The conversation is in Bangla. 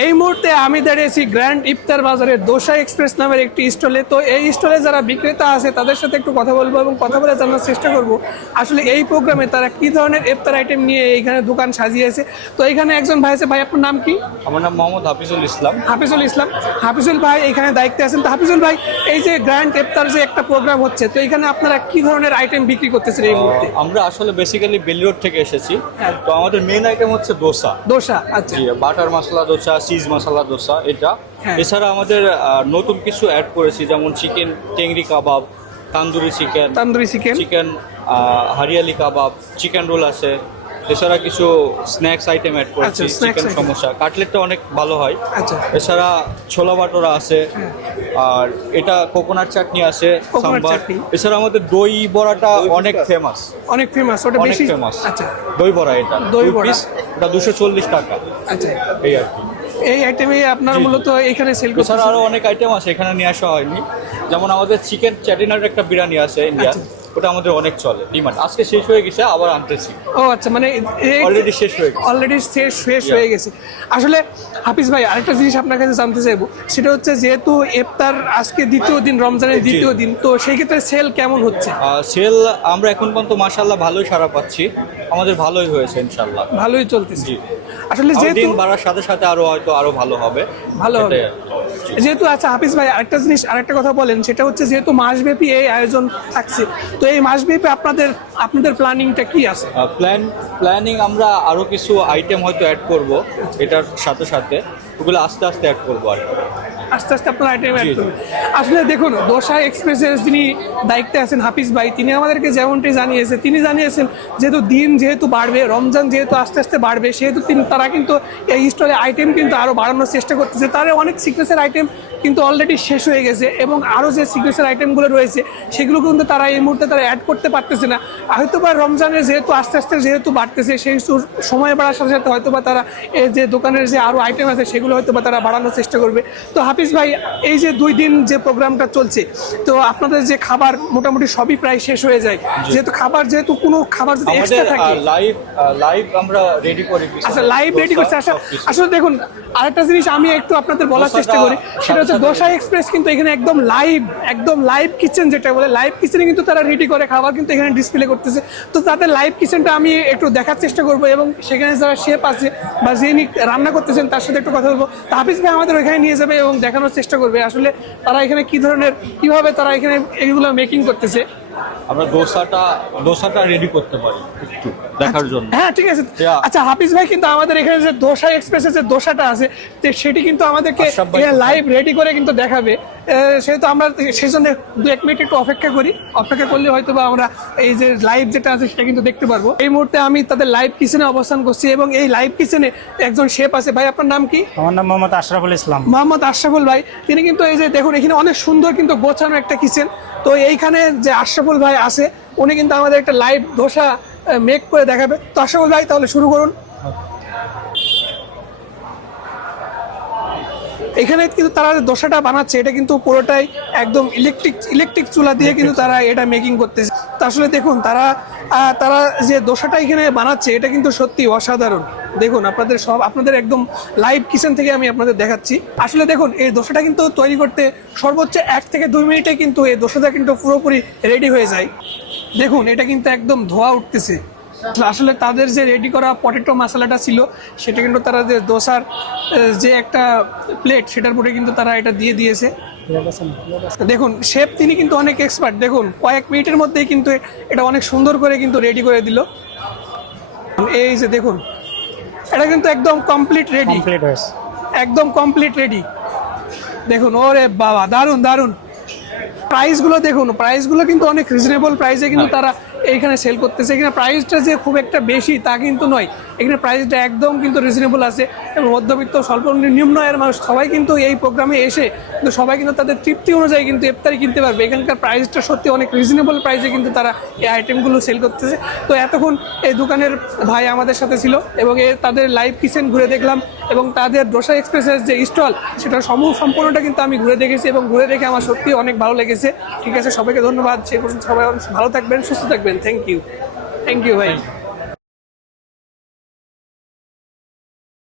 এই মুহূর্তে আমি দাঁড়িয়েছি গ্র্যান্ড ইফতার বাজারে দোসা এক্সপ্রেস নামের একটি স্টলে। তো এই স্টলে যারা বিক্রেতা আছে তাদের সাথে একটু কথা বলবো এবং কথা বলে জানার চেষ্টা করব আসলে এই প্রোগ্রামে তারা কি ধরনের ইফতার আইটেম নিয়ে এইখানে দোকান সাজিয়েছে। তো এইখানে একজন ভাই আছে। ভাই, আপনার নাম কি? আমার নাম মোহাম্মদ হাফিজুল ইসলাম। হাফিজুল ইসলাম। হাফিজুল ভাই এখানে দায়িত্বে আছেন। তো হাফিজুল ভাই, এই যে গ্র্যান্ড ইফতার যে একটা প্রোগ্রাম হচ্ছে, তো এখানে আপনারা কি ধরনের আইটেম বিক্রি করতেছেন এই মুহূর্তে? আমরা আসলে বেসিক্যালি বেলি রোড থেকে এসেছি। হ্যাঁ। তো আমাদের মেন আইটেম হচ্ছে দোসা। দোসা, আচ্ছা। জি, বাটার মশলা দোসা, চিজ মশলা দোসা এটা। হ্যাঁ। এছাড়া আমাদের নতুন কিছু অ্যাড করেছি, যেমন চিকেন টেংরি কাবাব, তান্দুরি চিকেন, চিকেন হরিয়ালি কাবাব, চিকেন রোল আছে। এছাড়া কিছু স্ন্যাক্স আইটেম অ্যাড করেছি, আচ্ছা, snacks চিকেন item। সমোসা, কাটলেটটা অনেক ভালো হয়। আচ্ছা। এছাড়া ছোলা বাটোরা আছে, আর এটা কোকোনাট চাটনি আছে, কোকোনাট সাম্বার। চাটনি। এছাড়া আমাদের দই বড়াটা অনেক ফেমাস, অনেক ফেমাস, ওটা অনেক বেশি ফেমাস। আচ্ছা। দই বড়া, এটা দই 2 বড়া। পিস, এটা 240 টাকা। আচ্ছা, এই আর কি। এই আইটেমে আপনার জি, জি। মূলত এখানে সেল করতেছেন? এছাড়া আরো অনেক আইটেম আছে, এখানে নিয়ে আসা হয়নি। যেমন আমাদের চিকেন চ্যাটিনার একটা বিরিয়ানি আছে ইন্ডিয়া, ওটা আমাদের অনেক চলে, ডিমান্ড। আজকে শেষ হয়ে গেছে, আবার আনতেছি। ও আচ্ছা, মানে অলরেডি শেষ হয়ে গেছে। অলরেডি শেষ হয়ে গেছে। আসলে হাফিজ ভাই, আরেকটা জিনিস আপনার কাছে জানতে চাইবো, সেটা হচ্ছে যেহেতু ইফতার আজকে দ্বিতীয় দিন, রমজানের দ্বিতীয় দিন, তো সেই ক্ষেত্রে সেল কেমন হচ্ছে? সেল আমরা এখন পর্যন্ত মাশাআল্লাহ ভালোই সাড়া পাচ্ছি, আমাদের ভালোই হয়েছে ইনশাআল্লাহ। ভালোই চলতেছে। জি। আসলে যেহেতু যেহেতু দিন বাড়ার সাথে সাথে আরো ভালো হবে। ভালো হবে। এটাই আর কি। যেহেতু আচ্ছা হাফিজ ভাই, আরেকটা কথা বলেন, সেটা হচ্ছে যেহেতু মাসব্যাপী এই আয়োজন থাকছে, তো এই মাসব্যাপী আপনাদের প্ল্যানিংটা কি আছে? প্ল্যানিং আমরা আরো কিছু আইটেম হয়তো অ্যাড করব এটার সাথে সাথে, ওগুলো আস্তে আস্তে অ্যাড করবো আর কি। আস্তে আস্তে আপনার আইটেম অ্যাড জি, করবেন। আসলে দেখুন, দোসা এক্সপ্রেসের যিনি দায়িত্বে আছেন হাফিজ ভাই, তিনি আমাদেরকে যেমনটি জানিয়েছেন যেহেতু বাড়বে, রমজান যেহেতু আস্তে আস্তে বাড়বে, সেহেতু তারা কিন্তু এই স্টলে আইটেম কিন্তু আরও বাড়ানোর চেষ্টা করতেছে। তার অনেক সিক্রেসের আইটেম কিন্তু অলরেডি শেষ হয়ে গেছে, এবং আরও যে সিক্রেসের আইটেমগুলো রয়েছে সেগুলো কিন্তু তারা এই মুহূর্তে অ্যাড করতে পারতেছে না। হয়তো বা রমজানের যেহেতু আস্তে আস্তে বাড়তেছে, সেই সময় বাড়ার সাথে সাথে হয়তো বা তারা এই যে দোকানের যে আরও আইটেম আছে সেগুলো হয়তো বা তারা বাড়ানোর চেষ্টা করবে। তো হাফিজ ভাই, এই যে 2 দিন যে প্রোগ্রামটা চলছে, তো আপনাদের যে খাবার মোটামুটি সবই প্রায় শেষ হয়ে যায়, যেহেতু কোনো খাবার যদি এক্সট্রা থাকে। লাইভ আমরা রেডি করি। আচ্ছা, লাইভ রেডি করছে। আসলে দেখুন, আরেকটা জিনিস আমি একটু আপনাদের বলার চেষ্টা করি, সেটা হচ্ছে দোসা এক্সপ্রেস কিন্তু এখানে একদম লাইভ কিচেন, যেটা বলে লাইভ কিচেনে কিন্তু তারা রেডি করে খাবার কিন্তু এখানে ডিসপ্লে করতেছে। তো তাদের লাইভ কিচেনটা আমি একটু দেখার চেষ্টা করবো, এবং সেখানে যারা শেফ আছে বা যিনি রান্না করতেছেন তার সাথে একটু কথা বলবো। তো হাফিজ ভাই আমাদের ওইখানে নিয়ে যাবে এবং দেখানোর চেষ্টা করবে আসলে তারা এখানে কিভাবে তারা এখানে এগুলো মেকিং করতেছে। আমরা দোসাটা রেডি করতে পারি একটু দেখার জন্য। হ্যাঁ, ঠিক আছে। আচ্ছা হাফিজ ভাই, কিন্তু আমাদের এখানে যে দোসা এক্সপ্রেসের যে দোসাটা আছে, তো সেটি কিন্তু আমাদেরকে লাইভ রেডি করে কিন্তু দেখাবে। সেহেতু আমরা সেই জন্য 2-1 মিনিট একটু অপেক্ষা করলে হয়তো বা আমরা এই যে লাইভ যেটা আছে সেটা কিন্তু দেখতে পারবো। এই মুহূর্তে আমি তাদের লাইভ কিচেনে অবস্থান করছি, এবং এই লাইভ কিচেনে একজন শেফ আছে। ভাই, আপনার নাম কি? আমার নাম মোহাম্মদ আশরাফুল ইসলাম। মোহাম্মদ আশরাফুল ভাই, তিনি কিন্তু এই যে দেখুন, এখানে অনেক সুন্দর কিন্তু গোছানো একটা কিচেন। তো এইখানে যে আশরাফুল ভাই আছে, উনি কিন্তু আমাদের একটা লাইভ দোসা মেক করে দেখাবে। তো আশরাফুল ভাই, তাহলে শুরু করুন। এখানে কিন্তু তারা যে দোসাটা বানাচ্ছে, এটা কিন্তু পুরোটাই একদম ইলেকট্রিক চুলা দিয়ে কিন্তু তারা এটা মেকিং করতেছে। তো আসলে দেখুন, তারা যে দোসাটা এখানে বানাচ্ছে, এটা কিন্তু সত্যি অসাধারণ। দেখুন, আপনাদের একদম লাইভ কিচেন থেকে আমি আপনাদের দেখাচ্ছি। আসলে দেখুন, এই দোসাটা কিন্তু তৈরি করতে সর্বোচ্চ 1 থেকে 2 মিনিটে কিন্তু এই দোসাটা কিন্তু পুরোপুরি রেডি হয়ে যায়। দেখুন, এটা কিন্তু একদম ধোয়া উঠতেছে। আসলে তাদের যে রেডি করা পটেটো মশলাটা ছিল, সেটা কিন্তু তারা যে দোসার যে একটা প্লেট, সেটার উপরে কিন্তু তারা এটা দিয়ে দিয়েছে। দেখুন, শেফ তিনি কিন্তু অনেক এক্সপার্ট। দেখুন, কয়েক মিনিটের মধ্যেই কিন্তু এটা অনেক সুন্দর করে কিন্তু রেডি করে দিল। এই যে দেখুন, এটা কিন্তু একদম কমপ্লিট রেডি। দেখুন, ওরে বাবা, দারুণ। প্রাইসগুলো কিন্তু অনেক রিজনেবল প্রাইসে কিন্তু তারা এইখানে সেল করতেছে। এখানে প্রাইসটা যে খুব একটা বেশি তা কিন্তু নয়, এখানে প্রাইসটা একদম কিন্তু রিজনেবল আছে, এবং মধ্যবিত্ত স্বল্প নিম্ন আয়ের মানুষ সবাই কিন্তু এই প্রোগ্রামে এসে কিন্তু সবাই কিন্তু তাদের তৃপ্তি অনুযায়ী কিন্তু ইফতারি কিনতে পারবে। এখানকার প্রাইসটা সত্যি অনেক রিজনেবল প্রাইসে কিন্তু তারা এই আইটেমগুলো সেল করতেছে। তো এতক্ষণ এই দোকানের ভাই আমাদের সাথে ছিল, এবং তাদের লাইভ কিচেন ঘুরে দেখলাম, এবং তাদের দোসা এক্সপ্রেসের যে স্টল, সেটা সম্পূর্ণটা কিন্তু আমি ঘুরে দেখেছি, এবং ঘুরে দেখে আমার সত্যি অনেক ভালো লেগেছে। ঠিক আছে, সবাইকে ধন্যবাদ। সে পর্যন্ত সবাই ভালো থাকবেন, সুস্থ থাকবেন। থ্যাংক ইউ ভাই।